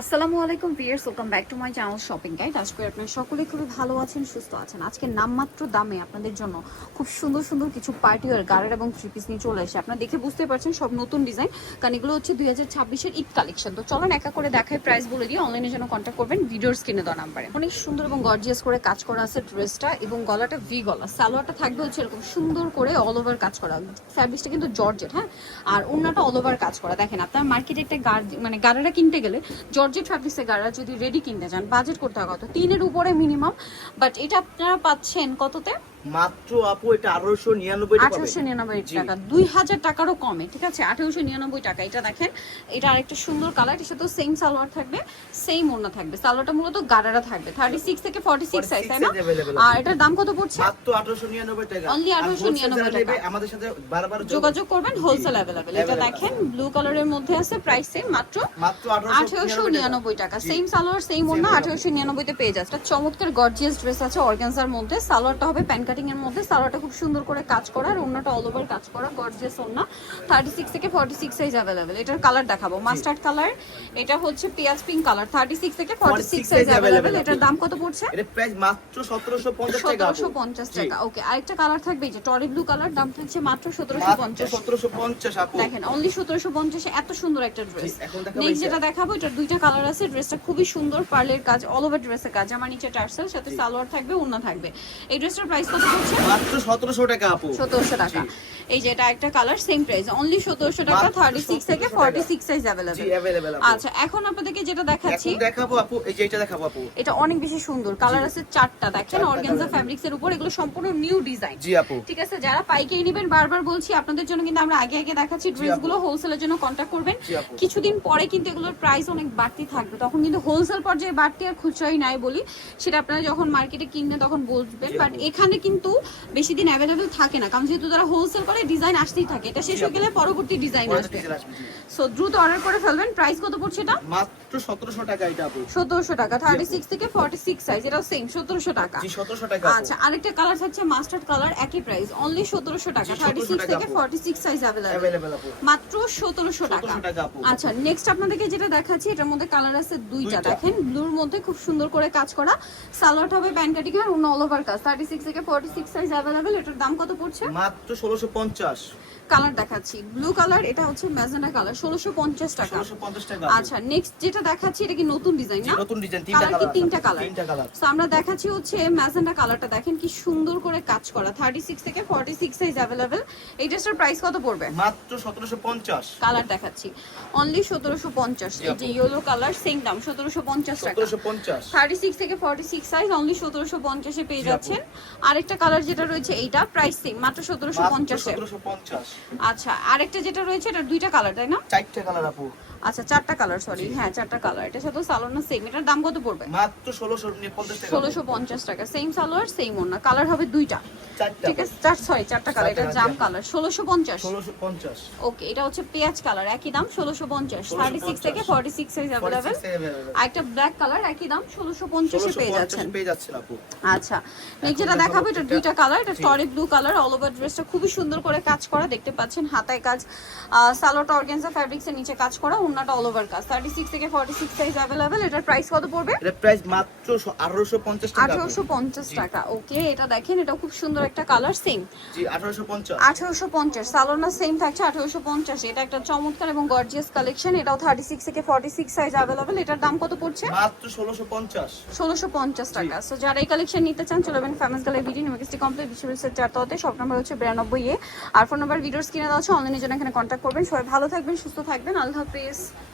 আসসালামু আলাইকুম viewers welcome back to my channel shopping guide আজকে আপনারা সকলে খুবই ভালো আছেন, সুস্থ আছেন। আজকে নামমাত্র দামে আপনাদের জন্য খুব সুন্দর সুন্দর কিছু পার্টি ওয়ার গার্ডার এবং থ্রি পিস নিয়ে চলে এসে আপনারা দেখে বুঝতে পারছেন সব নতুন ডিজাইন কারণ এগুলো হচ্ছে দুই হাজার ছাব্বিশের ঈদ কালেকশন তো চলেন একা করে দেখায় প্রাইস বলে দিয়ে অনলাইনে যেন কন্ট্যাক্ট করবেন ভিডিওর স্ক্রিনে দেওয়া নাম্বারে অনেক সুন্দর এবং গর্জিয়াস করে কাজ করা আছে ড্রেসটা এবং গলাটা ভি গলা। সালোয়ারটা থাকবে হচ্ছে এরকম সুন্দর করে অল ওভার কাজ করা। ফ্যাব্রিক্সটা কিন্তু জর্জেট হ্যাঁ? আর অন্যটা অল ওভার কাজ করা। দেখেন, আপনার মার্কেটে একটা গার মানে গাড়ারা কিনতে গেলে জর্জেট ফ্যাব্রিক্সের গাড়া যদি রেডি কিনতে চান বাজেট করতে হয় কত? তিনের উপরে মিনিমাম বাট এটা আপনারা পাচ্ছেন কততে? মাত্র আপু এটা আঠারোশো নিরানব্বই আঠারোশো নিরানব্বই টাকা দুই হাজার টাকারও কমে ঠিক আছে? আঠারোশো নিরানব্বই টাকা এটা দেখেন এটা আরেকটা সুন্দর কালার সাথে সেম সালোয়ার থাকবে সেম ওড়না থাকবে। সালোয়ারটা মূলত গাড়ারা থাকবে থার্টি সিক্স থেকে ফর্টি সিক্স সাইজ তাই না? আর এটার দাম কত পড়ছে? মাত্র আঠারোশো নিরানব্বই টাকা। 1899 wholesale যারা টাকা। আমাদের সাথে বারবার যোগাযোগ করবেন হোলসেল অ্যাভেলেবেল এটা দেখেন ব্লু কালারের মধ্যে আছে প্রাইস সেম মাত্র আঠারোশো নিরানব্বই টাকা। সেম সালোয়ার সেম ওড়না। আঠারোশো নিরানব্বইতে পেয়ে যাচ্ছে। একটা চমৎকার গর্জিয়াস ড্রেস আছে অর্গানজার মধ্যে। সালোয়ারটা হবে প্যান কাটিং এর মধ্যে সালোয়ারটা খুব সুন্দর করে কাজ করা আর ওড়নাটা অল ওভার কাজ করা গর্জিয়াস ওড়না। থার্টি সিক্স থেকে ফর্টি সিক্স সাইজ অ্যাভেলেবেল এটার কালার দেখাবো। মাস্টার্ড কালার এটা হচ্ছে পেঁয়াজ পিঙ্ক কালার থার্টি সিক্স থেকে ফর্টি 46 সিক্স সাইজ অ্যাভেলেবেল এটার দাম কত পড়ছে? এটা প্রাইস মাত্র সতেরোশো পঞ্চাশ টাকা। সতেরোশো পঞ্চাশ জি। টাকা ওকে আরেকটা কালার থাকবে এই যে টরি ব্লু কালার দাম থাকছে মাত্র সতেরোশো মাত্র পঞ্চাশ। সতেরোশো পঞ্চাশ আপু। দেখেন অনলি সতেরোশো পঞ্চাশে এত সুন্দর একটা ড্রেস এখন দেখাবো নেক্সট যেটা দেখাবো এটার দুইটা কালার আছে। ড্রেসটা খুবই সুন্দর পার্লের কাজ অল ওভার ড্রেসের কাজ। আমার নিচে টার্সেল সাথে সালোয়ার থাকবে ওড়না থাকবে। এই ড্রেসটার প্রাইস কত মাত্র সতেরোশো টাকা আপু। সতেরোশো টাকা। এই যে এটা একটা কালার সেম প্রাইস অনলি সতেরোশো টাকা মাত্র থার্টি সিক্স থেকে 1700 ফর্টি টাকা। সিক্স সাইজ জি অ্যাভেলেবেল অ্যাভেলেবেল আচ্ছা এখন আপনাদেরকে যেটা দেখাচ্ছি এখন দেখাবো আপু এই যে এটা দেখাবো আপু। এটা অনেক বেশি সুন্দর। কালার আছে চারটা দেখেন অর্গানজা। ফ্যাব্রিক্স এর উপর এগুলো সম্পূর্ণ নিউ ডিজাইন জি আপু। ঠিক আছে যারা পাইকারি নেবেন বারবার বলছি আপনাদের জন্য কিন্তু আমরা আগে আগে দেখাচ্ছি ড্রেসগুলো হোলসেলের জন্য কন্ট্যাক্ট করবেন। কিছুদিন পরে কিন্তু এগুলোর প্রাইস অনেক বাড়তি থাকবে। তখন কিন্তু হোলসেল পর্যায়ে বাড়তি আর খুচরাই নাই বলি। সেটা আপনারা যখন মার্কেটে কিনবেন তখন বলবেন বাট এখানে কিন্তু বেশি দিন অ্যাভেলেবেল থাকে না। কারণ যেহেতু তারা হোলসেল করে ডিজাইন আসতেই থাকে। এটা শেষ হয়ে গেলে পরবর্তী ডিজাইন আসবে। সো দ্রুত অর্ডার করে ফেলবেন। প্রাইস কত পড়ছে এটা? মাত্র সতেরোশো টাকা এটা আপু সতেরোশো টাকা থার্টি সিক্স থেকে ফর্টি সিক্স সাইজ এটাও সেম সতেরোশো টাকা। জি সতেরোশো টাকা আচ্ছা আরেকটা কালার থাকছে মাস্টার্ড কালার একই প্রাইস অনলি সতেরোশো টাকা। জি, থার্টি 1700 সিক্স টাকা থেকে আপু। Forty six size available available আপু মাত্র সতেরোশো টাকা। 1700 টাকা। আচ্ছা নেক্সট আপনাদেরকে যেটা দেখাচ্ছি এটার মধ্যে কালার আছে দুইটা। দেখেন ব্লুর মধ্যে খুব সুন্দর করে কাজ করা। সালোয়ার হবে প্যান কাটিং আর অন্য অল ওভার কাজ। থার্টি সিক্স থেকে ফর্টি সিক্স সাইজ অ্যাভেলেবেল এটার দাম কত পড়ছে? মাত্র ষোলোশো পঞ্চাশ। কালার দেখাচ্ছি। ব্লু কালার এটা হচ্ছে ম্যাজেন্ডা কালার ষোলোশো পঞ্চাশ টাকা। টাকা। আচ্ছা নেক্সট যেটা দেখাচ্ছি এটা কি নতুন ডিজাইন না? নতুন ডিজাইন কালার কি তিনটা কালার তিনটা কালার আমরা দেখাচ্ছি হচ্ছে ম্যাজেন্ডা কালারটা দেখেন কি সুন্দর করে কাজ করা। থার্টি সিক্স থেকে ফর্টি সিক্স সাইজ অ্যাভেলেবেল এই ড্রেসটার প্রাইস কত পড়বে? মাত্র সতেরোশো পঞ্চাশ। কালার দেখাচ্ছি। অনলি সতেরোশো পঞ্চাশ। এই যে ইয়েলো কালার সেম দাম সতেরোশো পঞ্চাশ টাকা। থার্টি সিক্স থেকে ফর্টি সিক্স সাইজ অনলি সতেরোশো পঞ্চাশে পেয়ে। যাচ্ছেন। আরেকটা কালার যেটা রয়েছে এইটা প্রাইস সেম মাত্র সতেরোশো পঞ্চাশ আচ্ছা আরেকটা যেটা রয়েছে এটা দুইটা কালার তাই না? চারটা কালার আপু। আচ্ছা চারটা কালার সরি হ্যাঁ চারটা কালার এটা সাথে সালোনা সেম এটার দাম কত পড়বে? মাত্র ষোলোশো পঞ্চাশ টাকা। সেম সালোয়ার সেম কালার হবে দুইটা। ঠিক আছে? চার সরি চারটা কালার এটা জাম কালার ষোলোশো পঞ্চাশ। ষোলোশো পঞ্চাশ। ওকে এটা হচ্ছে পেঁয়াজ কালার একই দাম 1650 থার্টি সিক্স থেকে ফর্টি সিক্স সাইজ অ্যাভেলেবেল আর একটা ব্ল্যাক কালার একই দাম ষোলোশো পঞ্চাশে পেয়ে যাচ্ছেন। পেয়ে যাচ্ছেন আপু। আচ্ছা। নেক্সট যেটা দেখাবো এটা। দুইটা। কালার এটা। টরি ব্লু কালার অল ওভার ড্রেসটা খুবই সুন্দর করে কাজ করা। দেখতে পাচ্ছেন হাতায় কাজ। সালোটা অর্গানজা ফ্যাব্রিক্স এর নিচে কাজ করা। ওন্নাটা অল ওভার কাজ থার্টি সিক্স থেকে ফর্টি সিক্স সাইজ অ্যাভেলেবেল এটার প্রাইস কত পড়বে? প্রাইস মাত্র টাকা আপু। আঠারোশো পঞ্চাশ জি। টাকা। ওকে এটা দেখেন এটা খুব সুন্দর একটা কালার সেম জি আঠারোশো পঞ্চাশ। আঠারোশো পঞ্চাশ সালোনা সেম থাকছে আঠারোশো পঞ্চাশ। এটা একটা চমৎকার এবং গর্জিয়াস কালেকশন এটাও থার্টি সিক্স থেকে ফর্টি সিক্স সাইজ অ্যাভেলেবেল এটার দাম কত পড়ছে? মাত্র ষোলোশো পঞ্চাশ। ষোলোশো পঞ্চাশ টাকা। সো যারা এই কালেকশন নিতে চান ফেমাস ভিডিও কমপ্লিট চারটাতে নাম্বার হচ্ছে বিরানব্বই এ আর ফোন নাম্বার ভিডিওস কিনে দেওয়া হচ্ছে অনলাইনের জন্য এখানে কন্ট্যাক্ট করবেন। সবাই ভালো থাকবেন সুস্থ থাকবেন। আল্লাহ হাফিজ। Yes.